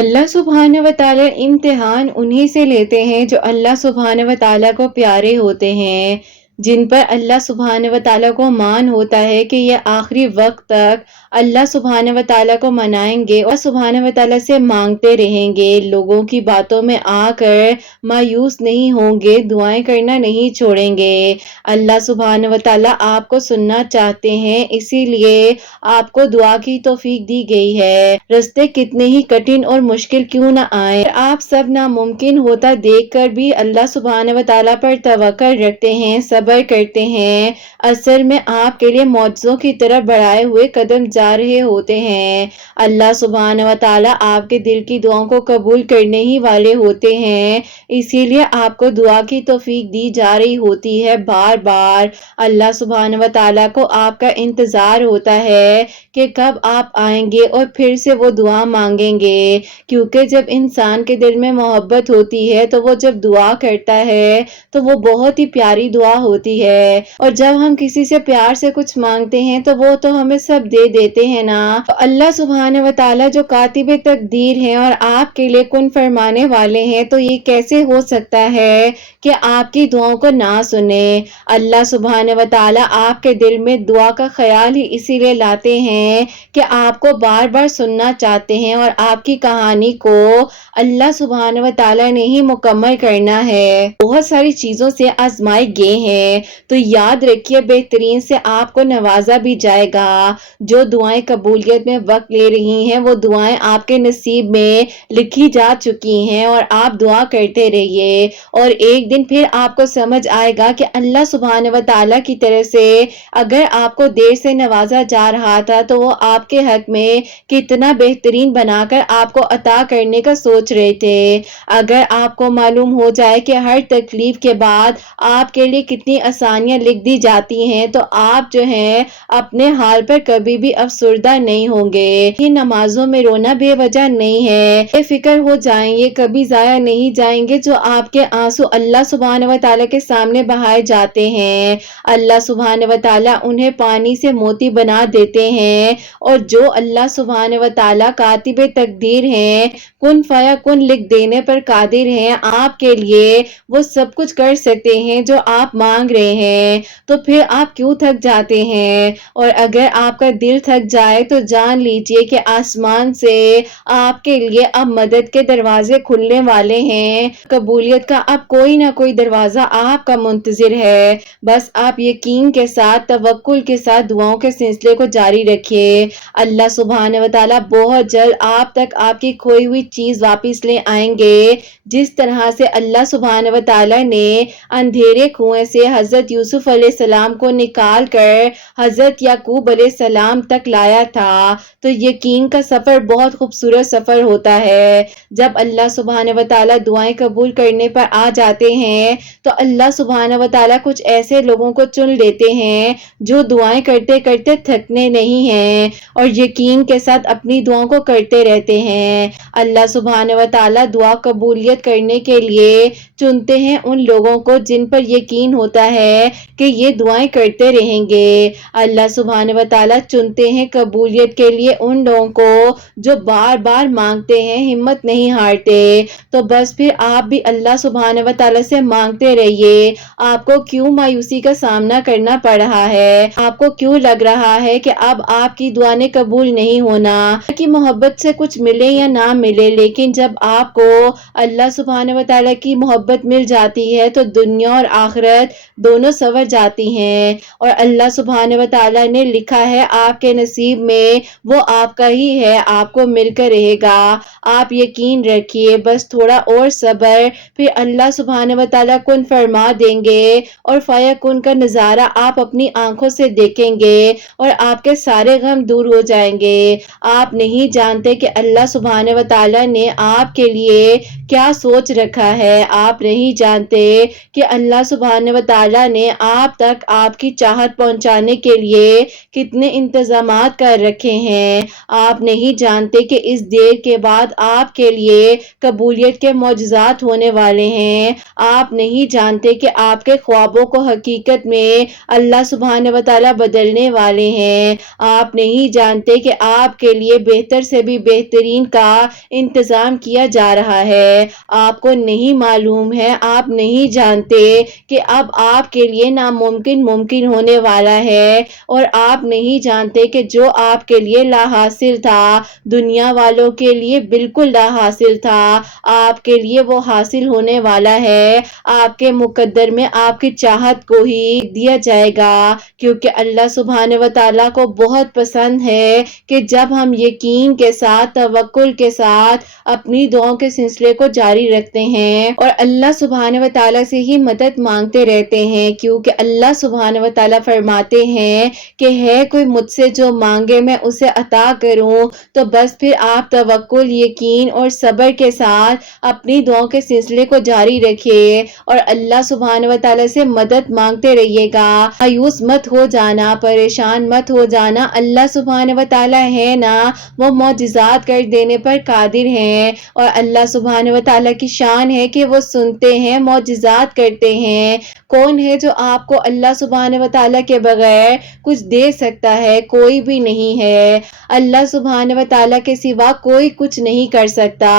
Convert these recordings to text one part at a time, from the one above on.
اللہ سبحانہ و تعالی امتحان انہی سے لیتے ہیں جو اللہ سبحانہ و تعالی کو پیارے ہوتے ہیں، جن پر اللہ سبحانہ و تعالی کو مان ہوتا ہے کہ یہ آخری وقت تک اللہ سبحانہ و تعالی کو منائیں گے اور سبحانہ و تعالی سے مانگتے رہیں گے، لوگوں کی باتوں میں آ کر مایوس نہیں ہوں گے، دعائیں کرنا نہیں چھوڑیں گے۔ اللہ سبحانہ و تعالی آپ کو سننا چاہتے ہیں، اسی لیے آپ کو دعا کی توفیق دی گئی ہے۔ راستے کتنے ہی کٹھن اور مشکل کیوں نہ آئیں، آپ سب ناممکن ہوتا دیکھ کر بھی اللہ سبحانہ و تعالی پر توکل رکھتے ہیں، صبر کرتے ہیں، اصل میں آپ کے لیے معجزوں کی طرف بڑھائے ہوئے قدم جا رہے ہوتے ہیں۔ اللہ سبحانہ و تعالی آپ کے دل کی دعاؤں کو قبول کرنے ہی والے ہوتے ہیں، اسی لیے آپ کو دعا کی توفیق دی جا رہی ہوتی ہے بار بار۔ اللہ سبحانہ و تعالی کو آپ کا انتظار ہوتا ہے کہ کب آپ آئیں گے اور پھر سے وہ دعا مانگیں گے، کیونکہ جب انسان کے دل میں محبت ہوتی ہے تو وہ جب دعا کرتا ہے تو وہ بہت ہی پیاری دعا ہوتی ہے، اور جب ہم کسی سے پیار سے کچھ مانگتے ہیں تو وہ تو ہمیں سب دے دیتے ہیں نا۔ تو اللہ سبحانہ و تعالی جو کاتب تقدیر ہیں اور آپ کے لیے کن فرمانے والے ہیں، تو یہ کیسے ہو سکتا ہے کہ آپ کی دعاؤں کو نہ سنے؟ اللہ سبحانہ و تعالی آپ کے دل میں دعا کا خیال ہی اسی لیے لاتے ہیں کہ آپ کو بار بار سننا چاہتے ہیں، اور آپ کی کہانی کو اللہ سبحانہ و تعالی نے ہی مکمل کرنا ہے۔ بہت ساری چیزوں سے آزمائے گئے ہیں، تو یاد رکھیے بہترین سے آپ کو نوازا بھی جائے گا۔ جو دعائیں قبولیت میں وقت لے رہی ہیں، وہ دعائیں آپ کے نصیب میں لکھی جا چکی ہیں، اور آپ دعا کرتے رہیے، اور ایک دن پھر آپ کو سمجھ آئے گا کہ اللہ سبحانہ و تعالی کی طرف سے اگر آپ کو دیر سے نوازا جا رہا تھا تو وہ آپ کے حق میں کتنا بہترین بنا کر آپ کو عطا کرنے کا سوچ رہے تھے۔ اگر آپ کو معلوم ہو جائے کہ ہر تکلیف کے بعد آپ کے لیے کتنی آسانیاں لکھ دی جاتی ہیں، تو آپ جو ہیں اپنے حال پر کبھی بھی افسردہ نہیں ہوں گے۔ یہ نمازوں میں رونا بے وجہ نہیں ہے، بے فکر ہو جائیں، یہ کبھی ضائع نہیں جائیں گے جو آپ کے آنسو اللہ سبحانہ و تعالی کے سامنے بہائے جاتے ہیں۔ اللہ سبحانہ و تعالی انہیں پانی سے موتی بنا دیتے ہیں، اور جو اللہ سبحانہ و تعالی کاتب تقدیر ہیں، کن فیکن لکھ دینے پر قادر ہیں، آپ کے لیے وہ سب کچھ کر سکتے ہیں جو آپ مانگ رہے ہیں، تو پھر آپ کیوں تھک جاتے ہیں؟ اور اگر آپ کا دل تھک جائے تو جان لیجئے کہ آسمان سے آپ کے لیے اب مدد کے دروازے کھلنے والے ہیں، قبولیت کا اب کوئی نہ کوئی دروازہ آپ کا منتظر ہے۔ بس آپ یقین کے ساتھ، توکل کے ساتھ دعاؤں کے سلسلے کو جاری رکھیے، اللہ سبحانہ و تعالی بہت جلد آپ تک آپ کی کھوئی ہوئی چیز واپس لے آئیں گے، جس طرح سے اللہ سبحانہ و تعالی نے اندھیرے کنویں سے حضرت یوسف علیہ السلام کو نکال کر حضرت یعقوب علیہ السلام تک لایا تھا۔ تو یقین کا سفر بہت خوبصورت سفر ہوتا ہے۔ جب اللہ سبحانہ و تعالی دعائیں قبول کرنے پر آ جاتے ہیں تو اللہ سبحانہ و تعالی کچھ ایسے لوگوں کو چن لیتے ہیں جو دعائیں کرتے کرتے تھکنے نہیں ہیں، اور یقین کے ساتھ اپنی دعاؤں کو کرتے رہتے ہیں۔ اللہ سبحانہ و تعالی دعا قبولیت کرنے کے لیے چنتے ہیں ان لوگوں کو جن پر یقین ہوتا ہے کہ یہ دعائیں کرتے رہیں گے۔ اللہ سبحانہ و تعالی چنتے ہیں قبولیت کے لیے ان لوگوں کو جو بار بار مانگتے ہیں، ہمت نہیں ہارتے۔ تو بس پھر آپ بھی اللہ سبحانہ و تعالی سے مانگتے رہیے۔ آپ کو کیوں مایوسی کا سامنا کرنا پڑ رہا ہے؟ آپ کو کیوں لگ رہا ہے کہ اب آپ کی دعا نے قبول نہیں ہونا؟ کہ محبت سے کچھ ملے یا نہ ملے، لیکن جب آپ کو اللہ سبحانہ و تعالی کی محبت مل جاتی ہے تو دنیا اور آخرت دونوں سنور جاتی ہیں، اور اللہ سبحانہ و تعالی نے لکھا ہے آپ کے نصیب میں وہ آپ کا ہی ہے، آپ کو مل کر رہے گا۔ آپ یقین رکھیے، بس تھوڑا اور صبر، پھر اللہ سبحانہ و تعالی کن فرما دیں گے، اور فیکن کا نظارہ آپ اپنی آنکھوں سے دیکھیں گے، اور آپ کے سارے غم دور ہو جائیں گے۔ آپ نہیں جانتے کہ اللہ سبحانہ و تعالی نے آپ کے لیے کیا سوچ رکھا ہے، آپ نہیں جانتے کہ اللہ سبحانہ و تعالی نے آپ تک آپ کی چاہت پہنچانے کے لیے کتنے انتظامات انتظامات کر رکھے ہیں۔ آپ نہیں جانتے کہ اس دیر کے بعد آپ کے لیے قبولیت کے معجزات ہونے والے ہیں۔ آپ نہیں جانتے کہ آپ کے خوابوں کو حقیقت میں اللہ سبحانہ و تعالیٰ بدلنے والے ہیں۔ آپ نہیں جانتے کہ آپ کے لیے بہتر سے بھی بہترین کا انتظام کیا جا رہا ہے۔ آپ کو نہیں معلوم ہے، آپ نہیں جانتے کہ اب آپ کے لیے ناممکن ممکن ہونے والا ہے، اور آپ نہیں جانتے کہ جو آپ کے لیے لا حاصل تھا، دنیا والوں کے لیے بالکل لا حاصل تھا، آپ کے لیے وہ حاصل ہونے والا ہے۔ آپ کے مقدر میں آپ کی چاہت کو ہی دیا جائے گا، کیونکہ اللہ سبحانہ و تعالیٰ کو بہت پسند ہے کہ جب ہم یقین کے ساتھ، توکل کے ساتھ اپنی دعاؤں کے سلسلے کو جاری رکھتے ہیں اور اللہ سبحانہ و تعالیٰ سے ہی مدد مانگتے رہتے ہیں، کیونکہ اللہ سبحانہ و تعالیٰ فرماتے ہیں کہ ہے کوئی مجھ سے جو مانگے میں اسے عطا کروں، تو بس پھر آپ توکل، یقین اور صبر کے ساتھ اپنی دعاؤں کے سلسلے کو جاری رکھیے اور اللہ سبحانہ و تعالیٰ سے مدد مانگتے رہیے گا۔ مایوس مت ہو جانا، پریشان مت ہو جانا، اللہ سبحانہ و تعالیٰ ہے نا، وہ معجزات کر دینے پر قادر ہیں، اور اللہ سبحانہ و تعالیٰ کی شان ہے کہ وہ سنتے ہیں، معجزات کرتے ہیں۔ کون ہے جو آپ کو اللہ سبحانہ و تعالیٰ کے بغیر کچھ دے سکتا ہے؟ کوئی بھی نہیں ہے۔ اللہ سبحانہ و تعالیٰ کے سوا کوئی کچھ نہیں کر سکتا۔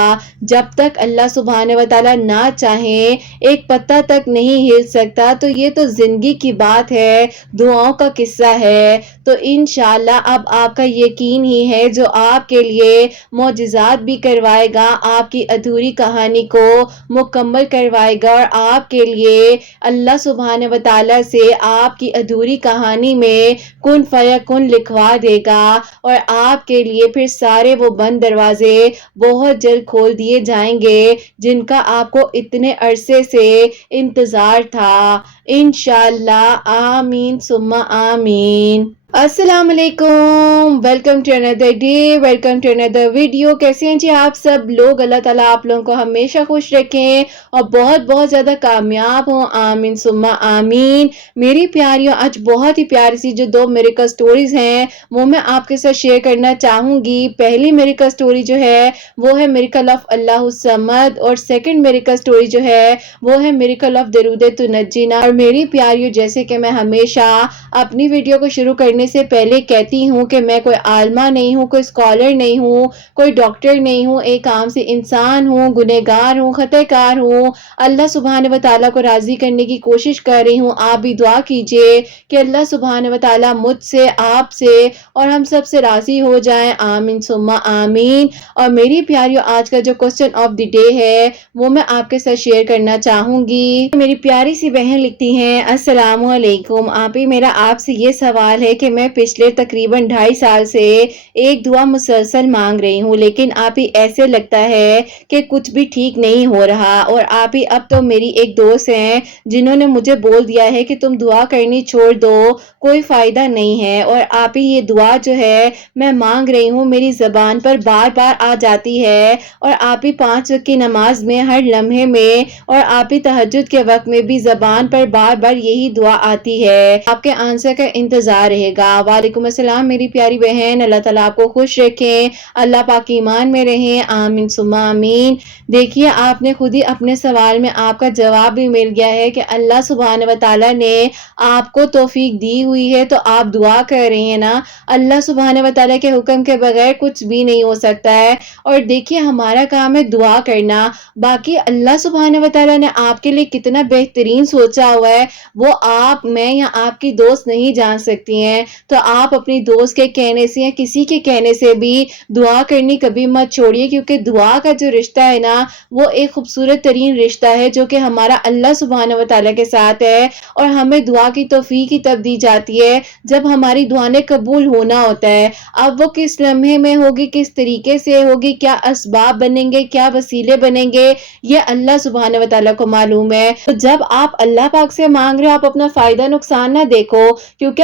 جب تک اللہ سبحانہ و تعالیٰ نہ چاہیں ایک پتہ تک نہیں ہل سکتا۔ تو یہ تو زندگی کی بات ہے، دعاؤں کا قصہ ہے۔ تو انشاءاللہ اب آپ کا یقین ہی ہے جو آپ کے لیے معجزات بھی کروائے گا، آپ کی ادھوری کہانی کو مکمل کروائے گا، اور آپ کے لیے اللہ سبحانہ و تعالیٰ سے آپ کی ادھوری کہانی میں کن فیکن لکھوا دے گا، اور آپ کے لیے پھر سارے وہ بند دروازے بہت جلد کھول دیے جائیں گے جن کا آپ کو اتنے عرصے سے انتظار تھا۔ انشاءاللہ آمین ثم آمین۔ السلام علیکم، welcome to another day, welcome to another video. کیسے ہیں جی آپ سب لوگ؟ اللہ تعالیٰ آپ لوگوں کو ہمیشہ خوش رکھیں اور بہت بہت زیادہ کامیاب ہوں، آمین ثم آمین۔ میری پیاریوں، آج بہت ہی پیاری سی جو 2 میریکل سٹوریز ہیں وہ میں آپ کے ساتھ شیئر کرنا چاہوں گی۔ پہلی میریکل سٹوری جو ہے وہ ہے میریکل آف اللہ الصمد، اور سیکنڈ میریکل سٹوری جو ہے وہ ہے میریکل آف درود تنجینا۔ اور میری پیاریوں، جیسے کہ میں ہمیشہ اپنی ویڈیو کو شروع کرنے سے پہلے کہتی ہوں کہ میں کوئی عالمہ نہیں ہوں، کوئی اسکالر نہیں ہوں، کوئی ڈاکٹر نہیں ہوں، ایک عام سی انسان ہوں، گنہگار ہوں، خطا کار ہوں، اللہ سبحانہ و تعالیٰ کو راضی کرنے کی کوشش کر رہی ہوں۔ آپ بھی دعا کیجئے کہ اللہ سبحانہ و تعالیٰ مجھ سے، آپ سے اور ہم سب سے راضی ہو جائیں، آمین ثم آمین۔ اور میری پیاریوں، آج کا جو کوسچن آف دی ڈے ہے وہ میں آپ کے ساتھ شیئر کرنا چاہوں گی۔ میری پیاری سی بہن لکھتی ہیں، السلام علیکم آپ ہی، میرا آپ سے یہ سوال ہے کہ میں پچھلے تقریباً 2.5 سال سے ایک دعا مسلسل مانگ رہی ہوں، لیکن آپ ہی ایسے لگتا ہے کہ کچھ بھی ٹھیک نہیں ہو رہا، اور آپ ہی اب تو میری ایک دوست ہیں جنہوں نے مجھے بول دیا ہے کہ تم دعا کرنی چھوڑ دو، کوئی فائدہ نہیں ہے، اور آپ ہی یہ دعا جو ہے میں مانگ رہی ہوں میری زبان پر بار بار آ جاتی ہے، اور آپ ہی 5 وقت کی نماز میں ہر لمحے میں، اور آپ ہی تہجد کے وقت میں بھی زبان پر بار بار یہی دعا آتی ہے۔ آپ کے آنسر کا انتظار رہے گا۔ وعلیکم السلام میری پیاری بہن، اللہ تعالیٰ آپ کو خوش رکھیں، اللہ پاک ایمان میں رہیں، آمین ثم آمین۔ دیکھیے، آپ نے خود ہی اپنے سوال میں آپ کا جواب بھی مل گیا ہے کہ اللہ سبحانہ و تعالیٰ نے آپ کو توفیق دی ہوئی ہے تو آپ دعا کر رہی ہیں نا۔ اللہ سبحانہ و تعالیٰ کے حکم کے بغیر کچھ بھی نہیں ہو سکتا ہے، اور دیکھیے ہمارا کام ہے دعا کرنا، باقی اللہ سبحانہ و تعالیٰ نے آپ کے لیے کتنا بہترین سوچا ہوا ہے وہ آپ، میں یا آپ کی دوست نہیں جان سکتی ہیں۔ تو آپ اپنی دوست کے کہنے سے یا کسی کے کہنے سے بھی دعا کرنی کبھی مت چھوڑیے، کیونکہ دعا کا جو رشتہ ہے نا وہ ایک خوبصورت ترین رشتہ ہے جو کہ ہمارا اللہ سبحانہ و تعالیٰ کے ساتھ ہے، اور ہمیں دعا کی توفیق ہی تب دی جاتی ہے جب ہماری دعائیں قبول ہونا ہوتا ہے۔ اب وہ کس لمحے میں ہوگی، کس طریقے سے ہوگی، کیا اسباب بنیں گے، کیا وسیلے بنیں گے، یہ اللہ سبحانہ و تعالیٰ کو معلوم ہے۔ تو جب آپ اللہ پاک سے مانگ رہے ہو، آپ اپنا فائدہ نقصان نہ دیکھو، کیونکہ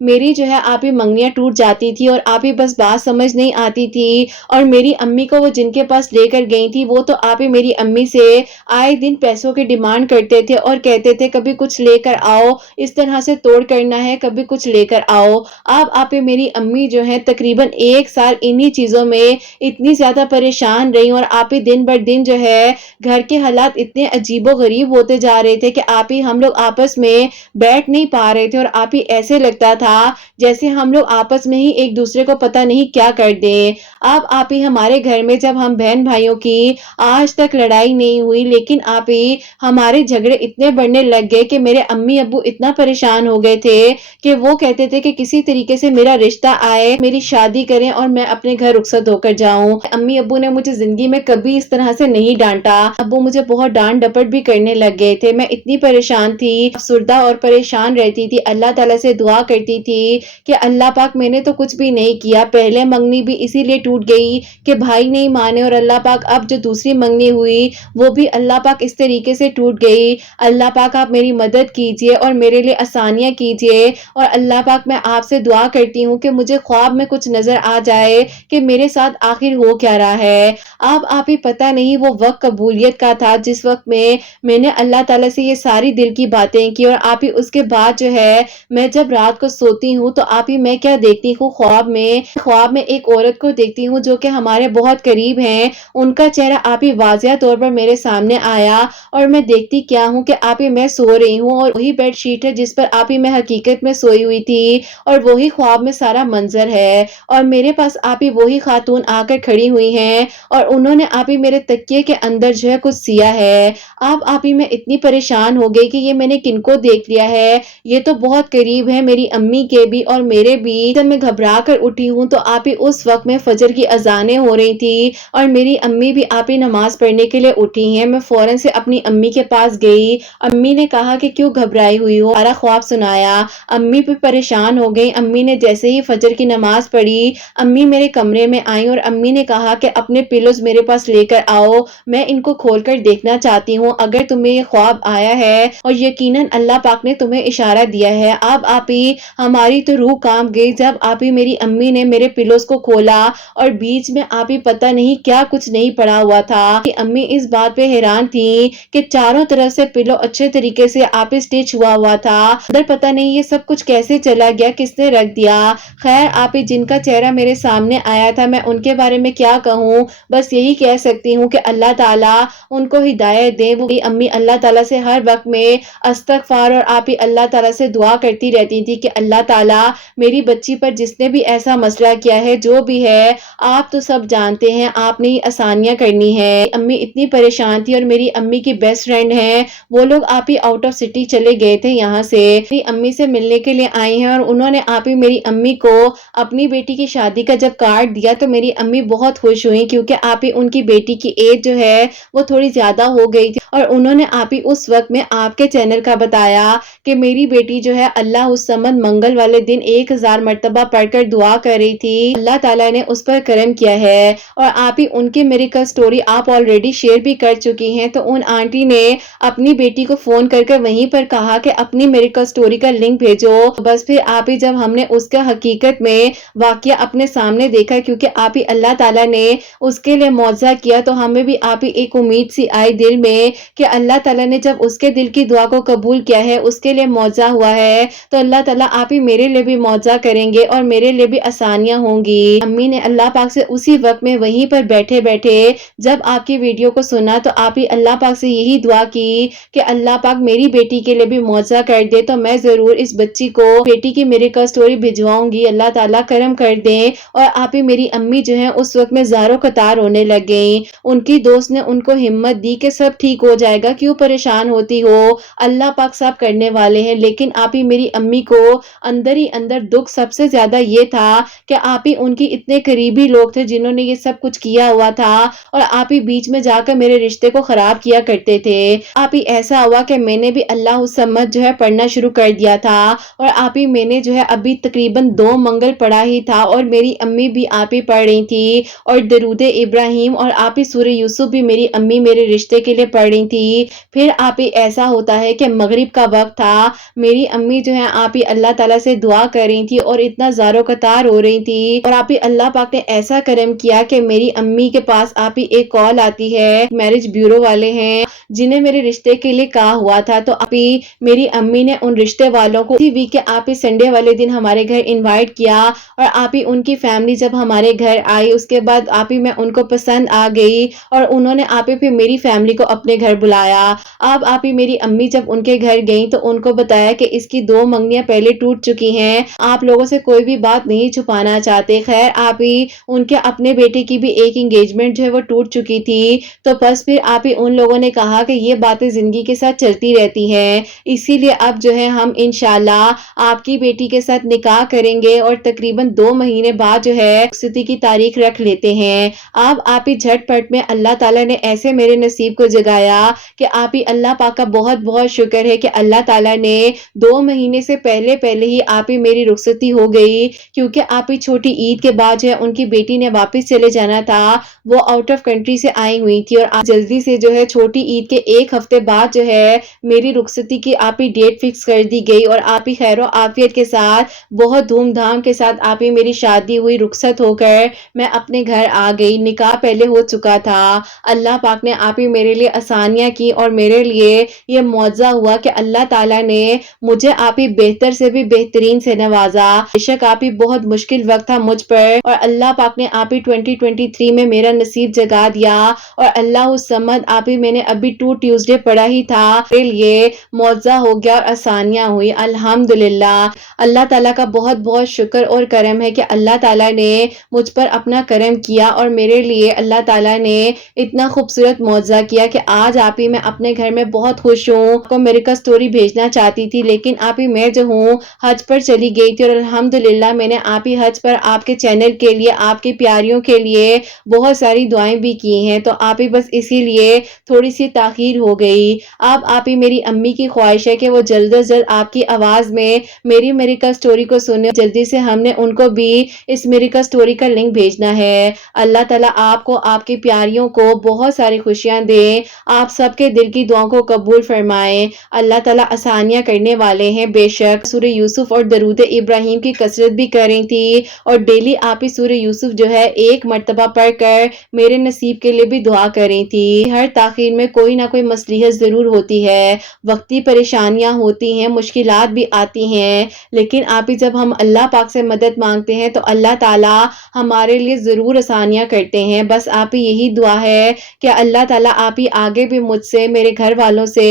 میری جو ہے آپ ہی منگنیاں ٹوٹ جاتی تھی اور آپ ہی بس بات سمجھ نہیں آتی تھی، اور میری امی کو وہ جن کے پاس لے کر گئی تھی وہ تو آپ ہی میری امی سے آئے دن پیسوں کی ڈیمانڈ کرتے تھے اور کہتے تھے کبھی کچھ لے کر آؤ، اس طرح سے توڑ کرنا ہے، کبھی کچھ لے کر آؤ۔ اب آپ ہی میری امی جو ہے تقریباً 1 سال انہی چیزوں میں اتنی زیادہ پریشان رہی، اور آپ ہی دن بر دن جو ہے گھر کے حالات اتنے عجیب و غریب ہوتے جا رہے تھے کہ آپ ہی ہم لوگ آپس میں بیٹھ نہیں پا رہے تھے، اور آپ ہی ایسے لگتا تھا جیسے ہم لوگ آپس میں ہی ایک دوسرے کو پتہ نہیں کیا کر دیں۔ اب آپ ہی ہمارے گھر میں جب ہم بہن بھائیوں کی آج تک لڑائی نہیں ہوئی، لیکن آپ ہی ہمارے جھگڑے اتنے بڑھنے لگ گئے کہ میرے امی ابو اتنا پریشان ہو گئے تھے کہ وہ کہتے تھے کہ کسی طریقے سے میرا رشتہ آئے، میری شادی کریں اور میں اپنے گھر رخصت ہو کر جاؤں۔ امی ابو نے مجھے زندگی میں کبھی اس طرح سے نہیں ڈانٹا، ابو مجھے بہت ڈانٹ ڈپٹ بھی کرنے لگ گئے تھے۔ میں اتنی پریشان تھی، افسردہ اور پریشان رہتی تھی، اللہ تعالیٰ سے دعا کرتی تھی کہ اللہ پاک میں نے تو کچھ بھی نہیں کیا، پہلے منگنی بھی اسی لیے ٹوٹ گئی کہ بھائی نہیں مانے، اور اللہ پاک اب جو دوسری منگنی ہوئی وہ بھی اللہ پاک اس طریقے سے ٹوٹ گئی۔ اللہ پاک آپ میری مدد کیجئے اور میرے لیے آسانیاں کیجئے، اور اللہ پاک میں آپ سے دعا کرتی ہوں کہ مجھے خواب میں کچھ نظر آ جائے کہ میرے ساتھ آخر ہو کیا رہا ہے۔ اب آپ ہی پتہ نہیں وہ وقت قبولیت کا تھا جس وقت میں نے اللہ تعالیٰ سے یہ ساری دل کی باتیں کی، اور آپ ہی اس کے بعد جو ہے میں جب رات کو سوتی ہوں تو آپ ہی میں کیا دیکھتی ہوں خواب میں ایک عورت کو دیکھتی ہوں جو کہ ہمارے بہت قریب ہیں، ان کا چہرہ آپ ہی واضح طور پر میرے سامنے آیا، اور میں دیکھتی کیا ہوں کہ آپ ہی میں سو رہی ہوں، اور وہی بیڈ شیٹ ہے جس پر آپ ہی میں حقیقت میں سوئی ہوئی تھی، اور وہی خواب میں سارا منظر ہے، اور میرے پاس آپ ہی وہی خاتون آ کر کھڑی ہوئی ہیں، اور انہوں نے آپ ہی میرے تکیے کے اندر جو ہے کچھ سیا ہے۔ اب آپ ہی میں اتنی پریشان ہو گئی کہ یہ میں نے کن کو دیکھ لیا ہے، یہ تو بہت قریب ہے میری امی کے بھی اور میرے بھی۔ جب میں گھبرا کر اٹھی ہوں تو آپ ہی اس وقت میں فجر کی اذانیں ہو رہی تھی، اور میری امی بھی آپ ہی نماز پڑھنے کے لیے اٹھی ہیں۔ میں فوراً سے اپنی امی کے پاس گئی، امی نے کہا کہ کیوں گھبرائی ہوئی ہو، سارا خواب سنایا، امی بھی پریشان ہو گئی۔ امی نے جیسے ہی فجر کی نماز پڑھی، امی میرے کمرے میں آئیں اور امی نے کہا کہ اپنے پلوز میرے پاس لے کر آؤ، میں ان کو کھول کر دیکھنا چاہتی ہوں، اگر تمہیں یہ خواب آیا ہے اور یقیناً اللہ پاک نے تمہیں اشارہ دیا ہے۔ اب آپ ہی ہماری تو روح کانپ گئی جب آپ ہی میری امی نے میرے پلوز کو کھولا، اور بیچ میں آپ ہی پتہ نہیں کیا کچھ نہیں پڑا ہوا تھا۔ امی اس بات پہ حیران تھی کہ چاروں طرف سے پلو اچھے طریقے سے آپ ہی سٹچ ہوا تھا، اندر پتہ نہیں یہ سب کچھ کیسے چلا گیا، کس نے رکھ دیا۔ خیر آپ ہی جن کا چہرہ میرے سامنے آیا تھا میں ان کے بارے میں کیا کہوں، بس یہی کہہ سکتی ہوں کہ اللہ تعالیٰ ان کو ہدایت دے۔ وہ امی اللہ تعالیٰ سے ہر وقت میں استغفار اور آپ ہی اللہ تعالیٰ سے دعا کرتی رہتی تھی کہ اللہ تعالیٰ میری بچی پر جس نے بھی ایسا مسئلہ کیا ہے، جو بھی ہے آپ تو سب جانتے ہیں، آپ نے یہ آسانیاں کرنی ہے۔ امی اتنی پریشان تھی، اور میری امی کی بیسٹ فرینڈ ہیں، وہ لوگ آپ ہی آؤٹ آف سٹی چلے گئے تھے یہاں سے، میری امی سے ملنے کے لیے آئی ہیں، اور انہوں نے آپ ہی میری امی کو اپنی بیٹی کی شادی کا جب کارڈ دیا تو میری امی بہت خوش ہوئی، کیونکہ آپ ہی ان کی بیٹی کی ایج جو ہے وہ تھوڑی زیادہ ہو گئی تھی، اور انہوں نے آپ ہی اس وقت میں آپ کے چینل کا بتایا کہ میری بیٹی جو ہے اللہ الصمد منگل والے دن 1000 مرتبہ پڑھ کر دعا کر رہی تھی، اللہ تعالیٰ نے اس پر کرم کیا ہے، اور آپ ہی ان کی میریکل سٹوری آپ آلریڈی شیئر بھی کر چکی ہیں، تو ان آنٹی نے اپنی بیٹی کو فون کر کے وہیں پر کہا کہ اپنی میریکل سٹوری کا لنک بھیجو۔ بس پھر آپ ہی جب ہم نے اس کا حقیقت میں واقعہ اپنے سامنے دیکھا، کیونکہ آپ ہی اللہ تعالیٰ نے اس کے لیے معجزہ کیا، تو ہمیں بھی آپ ہی ایک امید سی آئی دل میں کہ اللہ تعالیٰ نے جب اس کے دل کی دعا کو قبول کیا ہے، اس کے لیے معجزہ ہوا ہے، تو اللہ تعالیٰ آپ ہی میرے لیے بھی معجزہ کریں گے اور میرے لیے بھی آسانیاں ہوں گی۔ امی نے اللہ پاک سے اسی وقت میں وہیں پر بیٹھے بیٹھے جب آپ کی ویڈیو کو سنا تو آپ ہی اللہ پاک سے یہی دعا کی کہ اللہ پاک میری بیٹی کے لیے بھی معجزہ کر دے، تو میں ضرور اس بچی کو بیٹی کی میریکل سٹوری بھجواؤں گی، اللہ تعالیٰ کرم کر دیں۔ اور آپ ہی میری امی جو ہیں اس وقت میں زاروں قطار رونے لگ گئیں، ان کی دوست نے ان کو ہمت دی کہ سب ٹھیک ہو جائے گا، کیوں پریشان ہوتی ہو، اللہ پاک سب کرنے والے ہیں۔ لیکن آپ ہی میری امی کو اندر ہی اندر دکھ سب سے زیادہ یہ تھا کہ آپ ہی ان کی اتنے قریبی لوگ تھے جنہوں نے یہ سب کچھ کیا ہوا تھا، اور آپ ہی بیچ میں جا کر میرے رشتے کو خراب کیا کرتے تھے۔ آپ ہی ایسا ہوا کہ میں نے بھی اللہ الصمد جو ہے پڑھنا شروع کر دیا تھا، اور آپ ہی میں نے جو ہے ابھی تقریباً 2 منگل پڑھا ہی تھا، اور میری امی بھی آپ ہی پڑھ رہی تھی، اور درود ابراہیم اور آپ ہی سورہ یوسف بھی میری امی میرے رشتے کے لیے پڑھ رہی تھی۔ پھر آپ ہی ایسا ہوتا ہے کہ مغرب کا وقت تھا، میری امی جو ہے آپ ہی اللہ تعالیٰ تعالیٰ سے دعا کر رہی تھی اور اتنا زارو قطار ہو رہی تھی، اور آپ ہی اللہ پاک نے ایسا کرم کیا کہ میری امی کے پاس آپ ہی ایک کال آتی ہے، میرج بیورو والے ہیں جنہیں میرے رشتے کے لیے کہا ہوا تھا، تو آپ ہی میری امی نے ان رشتے والوں کو اسی ویک کے آپ ہی سنڈے والے دن ہمارے گھر انوائٹ کیا، اور آپ ہی ان کی فیملی جب ہمارے گھر آئی اس کے بعد آپ ہی میں ان کو پسند آ گئی، اور انہوں نے آپ ہی پھر میری فیملی کو اپنے گھر بلایا۔ اب آپ ہی میری امی جب ان کے گھر گئیں تو ان کو بتایا کہ اس کی 2 منگنیاں پہلے ٹوٹ چکی ہیں، آپ لوگوں سے کوئی بھی بات نہیں چھپانا چاہتے۔ خیر آپ ہی ان کے اپنے بیٹے کی بھی ایک انگیجمنٹ جو ہے وہ ٹوٹ چکی تھی، تو بس پھر آپ ہی ان لوگوں نے کہا کہ یہ باتیں زندگی کے ساتھ چلتی رہتی ہیں، اسی لیے اب جو ہے ہم انشاءاللہ آپ کی بیٹی کے ساتھ نکاح کریں گے، اور تقریباً 2 مہینے بعد جو ہے رخصتی کی تاریخ رکھ لیتے ہیں۔ اب آپ ہی جھٹ پٹ میں اللہ تعالیٰ نے ایسے میرے نصیب کو جگایا کہ آپ ہی اللہ پاک کا بہت بہت شکر ہے کہ اللہ تعالیٰ نے 2 مہینے سے پہلے ہی آپ ہی میری رخصتی ہو گئی، کیونکہ آپ ہی چھوٹی عید کے بعد جو ہے ان کی بیٹی نے واپس چلے جانا تھا، وہ آؤٹ آف کنٹری سے آئی ہوئی تھی، اور جلدی سے جو ہے چھوٹی عید کے 1 ہفتے بعد جو ہے میری رخصتی کی آپ ہی ڈیٹ فکس کر دی گئی، اور آپ ہی خیر و عافیت کے ساتھ بہت دھوم دھام کے ساتھ آپ ہی میری شادی ہوئی، رخصت ہو کر میں اپنے گھر آ گئی، نکاح پہلے ہو چکا تھا۔ اللہ پاک نے آپ ہی میرے لیے آسانیاں کی، اور میرے لیے یہ معجزہ ہوا کہ اللہ تعالیٰ نے مجھے آپ ہی بہتر سے بھی بہترین سے نوازا۔ بے شک آپ ہی بہت مشکل وقت تھا مجھ پر، اور اللہ پاک نے آپ ہی 2023 میں میرا نصیب جگا دیا، اور اللہ الصمد آپ ہی میں نے ابھی 2 ٹیوزڈے پڑھا ہی تھا، میرے لیے معجزہ ہو گیا اور آسانیاں ہوئی الحمدللہ۔ اللہ تعالیٰ کا بہت بہت شکر اور کرم ہے کہ اللہ تعالیٰ نے مجھ پر اپنا کرم کیا، اور میرے لیے اللہ تعالیٰ نے اتنا خوبصورت معجزہ کیا کہ آج آپ ہی میں اپنے گھر میں بہت خوش ہوں۔ آپ کو میرے کا سٹوری بھیجنا چاہتی تھی، لیکن آپ ہی میں جو ہوں حج پر چلی گئی تھی، اور الحمدللہ میں نے آپ ہی حج پر آپ کے چینل کے لیے، آپ کی پیاریوں کے لیے بہت ساری دعائیں بھی کی ہیں، تو آپ ہی بس اسی لیے تھوڑی سی تاخیر ہو گئی۔ اب آپ ہی میری امی کی خواہش ہے کہ وہ جلد از جلد آپ کی آواز میں میری میریکا سٹوری کو سنے، جلدی سے ہم نے ان کو بھی اس میریکا سٹوری کا لنک بھیجنا ہے۔ اللہ تعالیٰ آپ کو، آپ کی پیاریوں کو بہت ساری خوشیاں دے، آپ سب کے دل کی دعاؤں کو قبول فرمائے۔ اللہ تعالیٰ آسانیاں کرنے والے ہیں۔ بے شک سورہ یوسف اور درود ابراہیم کی کثرت بھی کر رہی تھی، اور ڈیلی آپ ہی سورہ یوسف جو ہے 1 مرتبہ پڑھ کر میرے نصیب کے لیے بھی دعا کر رہی تھی۔ ہر تاخیر میں کوئی نہ کوئی مصلحت ضرور ہوتی ہے، وقتی پریشانیاں ہوتی ہیں، مشکلات بھی آتی ہیں، لیکن آپ ہی جب ہم اللہ پاک سے مدد مانگتے ہیں تو اللہ تعالیٰ ہمارے لیے ضرور آسانیاں کرتے ہیں۔ بس آپ ہی یہی دعا ہے کہ اللہ تعالیٰ آپ ہی آگے بھی مجھ سے، میرے گھر والوں سے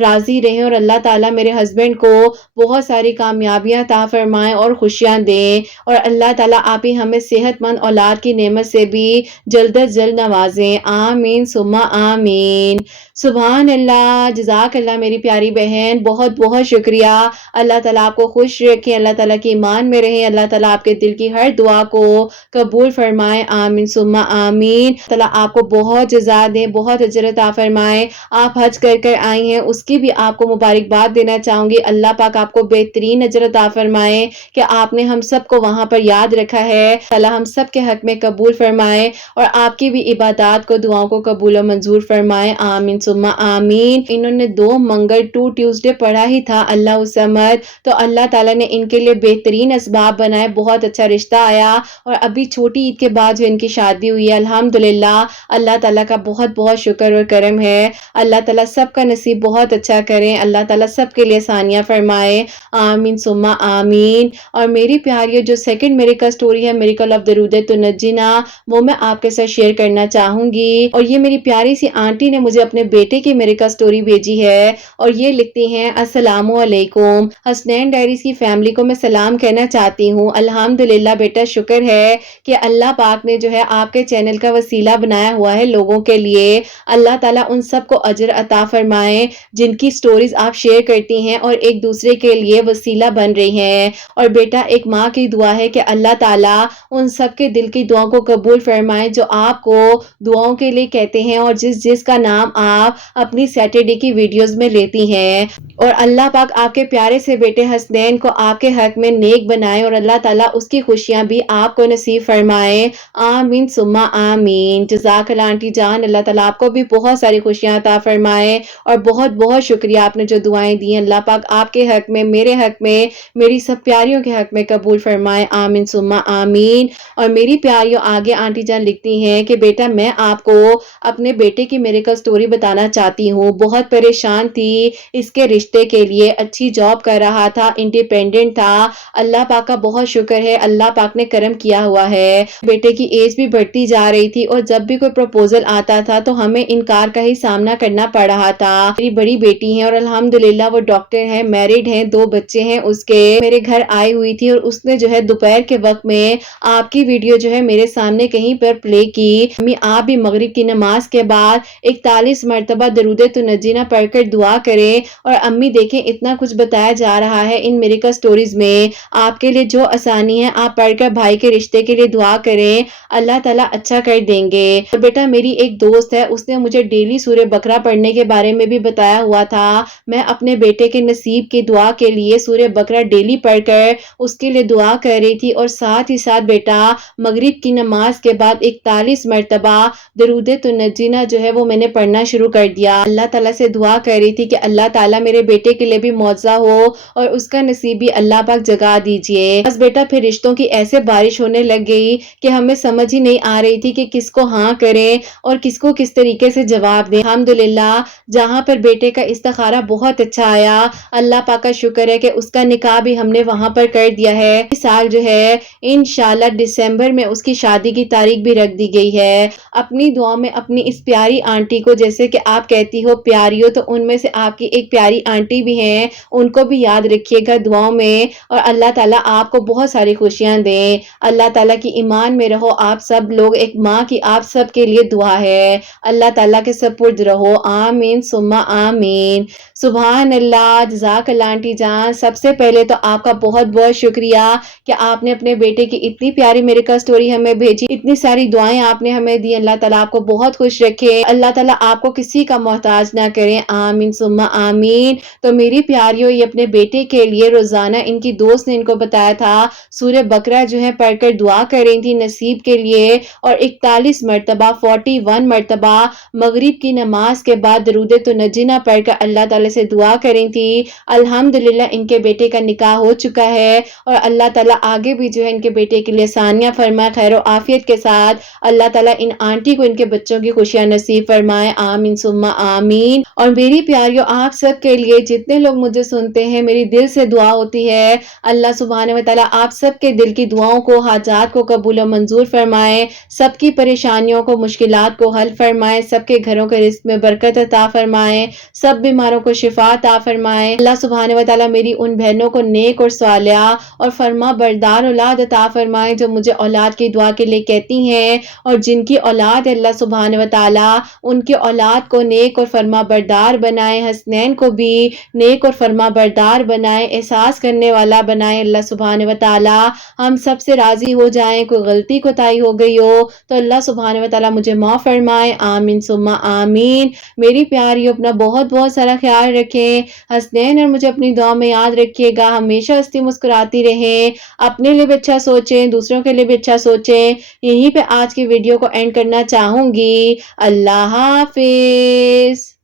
راضی رہیں، اور اللہ تعالیٰ میرے ہسبینڈ کو بہت ساری کامیابیاں عطا فرمائیں اور خوشیاں دیں، اور اللہ تعالیٰ آپ ہی ہمیں صحت مند اولاد کی نعمت سے بھی جلد از جلد نوازیں، آمین ثم آمین۔ سبحان اللہ، جزاک اللہ میری پیاری بہن، بہت بہت شکریہ۔ اللہ تعالیٰ آپ کو خوش رکھیں، اللہ تعالیٰ کی ایمان میں رہیں، اللہ تعالیٰ آپ کے دل کی ہر دعا کو قبول فرمائے، آمین ثم آمین۔ اللہ تعالیٰ آپ کو بہت جزا دیں، بہت اجر عطا فرمائے۔ آپ حج کر کر آئی ہیں، اس کی بھی آپ کو مبارکباد دینا چاہوں گی، اللہ پاک آپ کو بہترین اجر عطا فرمائے کہ آپ نے ہم سب کو وہاں پر یاد رکھا ہے۔ اللہ ہم سب کے حق میں قبول فرمائے، اور آپ کی بھی عبادات کو، دعاؤں کو قبول و منظور فرمائے، آمین ثم آمین۔ انہوں نے 2 منگل 2 ٹیوزڈے پڑھا ہی تھا، اللہ الصمد، تو اللہ تعالیٰ نے ان کے لیے بہترین اسباب بنائے، بہت اچھا رشتہ آیا، اور ابھی چھوٹی عید کے بعد جو ان کی شادی ہوئی ہے، الحمدللہ اللہ تعالیٰ کا بہت بہت شکر اور کرم ہے۔ اللہ تعالیٰ سب کا نصیب بہت اچھا کریں، اللہ تعالیٰ سب کے لیے آسانیاں فرمائے، آمین ثم آمین۔ اور میری پیاریوں، جو سیکنڈ میریکل سٹوری ہے، میریکل آف درود تنجینا، وہ میں آپ کے ساتھ شیئر کرنا چاہوں گی، اور یہ میری پیاری سی آنٹی نے مجھے اپنے بیٹے کی میریکل سٹوری بھیجی ہے، اور یہ لکھتی ہیں، السلام علیکم، حسنین ڈائریز کی فیملی کو میں سلام کہنا چاہتی ہوں۔ الحمدللہ بیٹا، شکر ہے کہ اللہ پاک نے جو ہے آپ کے چینل کا وسیلہ بنایا ہوا ہے لوگوں کے لیے۔ اللہ تعالیٰ ان سب کو اجر عطا فرمائے جن کی سٹوریز آپ شیئر کرتی ہیں اور ایک دوسرے کے لیے وسیلہ بن رہی ہیں۔ اور بیٹا، ایک ماں کی دعا ہے کہ اللہ تعالیٰ ان سب کے دل کی دعاؤں کو قبول فرمائے جو آپ کو دعاؤں کے لیے کہتے ہیں، اور جس کا نام آپ آپ اپنی سیٹرڈے کی ویڈیوز میں لیتی ہیں، اور اللہ پاک آپ کے پیارے سے بیٹے حسنین کو آپ کے حق میں نیک بنائے اور اللہ تعالیٰ اس کی خوشیاں بھی آپ کو نصیب فرمائے، آمین ثم آمین۔ جزاک اللہ آنٹی جان، اللہ تعالیٰ آپ کو بھی بہت ساری خوشیاں عطا فرمائے، اور بہت بہت شکریہ آپ نے جو دعائیں دی ہیں، اللہ پاک آپ کے حق میں، میرے حق میں، میری سب پیاریوں کے حق میں قبول فرمائے، آمین ثم آمین۔ اور میری پیاریوں، آگے آنٹی جان لکھتی ہیں کہ بیٹا میں آپ کو اپنے بیٹے کی میریکل سٹوری بتانا چاہتی ہوں۔ بہت پریشان تھی اس کے رشتے کے لیے، اچھی جاب کر رہا تھا، انڈیپینڈنٹ تھا، اللہ پاک کا بہت شکر ہے، اللہ پاک نے کرم کیا ہوا ہے۔ بیٹے کی ایج بھی بڑھتی جا رہی تھی اور جب بھی کوئی پروپوزل آتا تھا تو ہمیں انکار کا ہی سامنا کرنا پڑ رہا تھا۔ میری بڑی بیٹی ہیں اور الحمدللہ وہ ڈاکٹر ہیں، میرڈ ہیں، 2 بچے ہیں اس کے، میرے گھر آئی ہوئی تھی اور اس نے جو ہے دوپہر کے وقت میں آپ کی ویڈیو جو ہے میرے سامنے کہیں پر پلے کی۔ امی آپ بھی مغرب کی نماز کے بعد 41 مرتبہ درود تنجینا پڑھ کر دعا کریں، اور امی دیکھیں اتنا کچھ بتایا جا رہا ہے ان میریکل سٹوریز میں، آپ کے لیے جو آسانی ہے آپ پڑھ کر بھائی کے رشتے کے لیے دعا کریں، اللہ تعالیٰ اچھا کر دیں گے۔ اور بیٹا میری ایک دوست ہے، اس نے مجھے ڈیلی سورہ بقرہ پڑھنے کے بارے میں بھی بتایا ہوا تھا، میں اپنے بیٹے کے نصیب کی دعا کے لیے سورہ بقرہ ڈیلی پڑھ کر اس کے لیے دعا کر رہی تھی، اور ساتھ ہی ساتھ بیٹا مغرب کی نماز کے بعد 41 مرتبہ درود تنجینا جو ہے وہ میں نے پڑھنا شروع کر دیا۔ اللہ تعالیٰ سے دعا کر رہی تھی کہ اللہ تعالیٰ میرے بیٹے کے لیے بھی معجزہ ہو اور اس کا نصیب بھی اللہ پاک جگا دیجئے۔ بس بیٹا پھر رشتوں کی ایسے بارش ہونے لگ گئی کہ ہمیں سمجھ ہی نہیں آ رہی تھی کہ کس کو ہاں کریں اور کس کو کس طریقے سے جواب دیں۔ الحمدللہ جہاں پر بیٹے کا استخارہ بہت اچھا آیا، اللہ پاک کا شکر ہے کہ اس کا نکاح بھی ہم نے وہاں پر کر دیا ہے۔ اس سال جو ہے انشاءاللہ دسمبر میں اس کی شادی کی تاریخ بھی رکھ دی گئی ہے۔ اپنی دعا میں اپنی اس پیاری آنٹی کو، جیسے کہ آپ کہتی ہو پیاری ہو، تو ان میں سے آپ کی ایک پیاری آنٹی بھی ہیں، ان کو بھی یاد رکھیے گا دعاؤں میں، اور اللہ تعالیٰ آپ کو بہت ساری خوشیاں دیں۔ اللہ تعالیٰ کی ایمان میں رہو آپ سب لوگ، ایک ماں کی آپ سب کے لیے دعا ہے، اللہ تعالیٰ کے سپرد رہو، آمین ثم آمین۔ سبحان اللہ، جزاک اللہ آنٹی جان۔ سب سے پہلے تو آپ کا بہت بہت شکریہ کہ آپ نے اپنے بیٹے کی اتنی پیاری میریکل سٹوری ہمیں بھیجی، اتنی ساری دعائیں آپ نے ہمیں دی، اللہ تعالیٰ آپ کو بہت خوش رکھے، اللہ تعالیٰ آپ کو کسی کا محتاج نہ کریں، آمین ثم آمین۔ تو میری پیاریوں، یہ اپنے بیٹے کے لیے روزانہ ان کی دوست نے ان کو بتایا تھا سورہ بقرہ جو ہے پڑھ کر دعا کر رہی تھی نصیب کے لیے، اور 41 مرتبہ 41 مرتبہ مغرب کی نماز کے بعد درود تنجینا پڑھ کر اللہ تعالیٰ سے دعا کر رہی تھی۔ الحمدللہ ان کے بیٹے کا نکاح ہو چکا ہے، اور اللہ تعالیٰ آگے بھی جو ہے ان کے بیٹے کے لیے آسانیاں فرمائے، خیر و عافیت کے ساتھ اللہ تعالیٰ ان آنٹی کو ان کے بچوں کی خوشیاں نصیب فرمائے، آمین ثم آمین۔ اور میری پیاریوں، آپ سب کے لیے جتنے لوگ مجھے سنتے ہیں، میری دل سے دعا ہوتی ہے اللہ سبحانہ و تعالیٰ آپ سب کے دل کی دعاؤں کو، حاجات کو قبول و منظور فرمائے، سب کی پریشانیوں کو، مشکلات کو حل فرمائے، سب کے گھروں کے رزق میں برکت عطا فرمائے، سب بیماروں کو شفا عطا فرمائے۔ اللہ سبحانہ و تعالیٰ میری ان بہنوں کو نیک اور صالحہ اور فرما بردار اولاد عطا فرمائے جو مجھے اولاد کی دعا کے لیے کہتی ہیں، اور جن کی اولاد ہے اللہ سبحانہ و تعالیٰ ان کے اولاد کو نیک اور فرما بردار بنائے، حسنین کو بھی نیک اور فرما بردار بنائے، احساس کرنے والا بنائے اللہ سبحانہ و تعالیٰ، ہم سب سے راضی ہو جائیں۔ کوئی غلطی کوتاہی ہو گئی ہو تو اللہ سبحانہ و تعالیٰ مجھے معاف فرمائے، آمین ثم آمین۔ میری پیاریوں، اپنا بہت بہت سارا خیال رکھیں، حسنین اور مجھے اپنی دعا میں یاد رکھیے گا، ہمیشہ ہنستی مسکراتی رہیں، اپنے لیے بھی اچھا سوچیں، دوسروں کے لیے بھی اچھا سوچیں۔ یہیں پہ آج کی ویڈیو کو اینڈ کرنا چاہوں گی، اللہ حافظ۔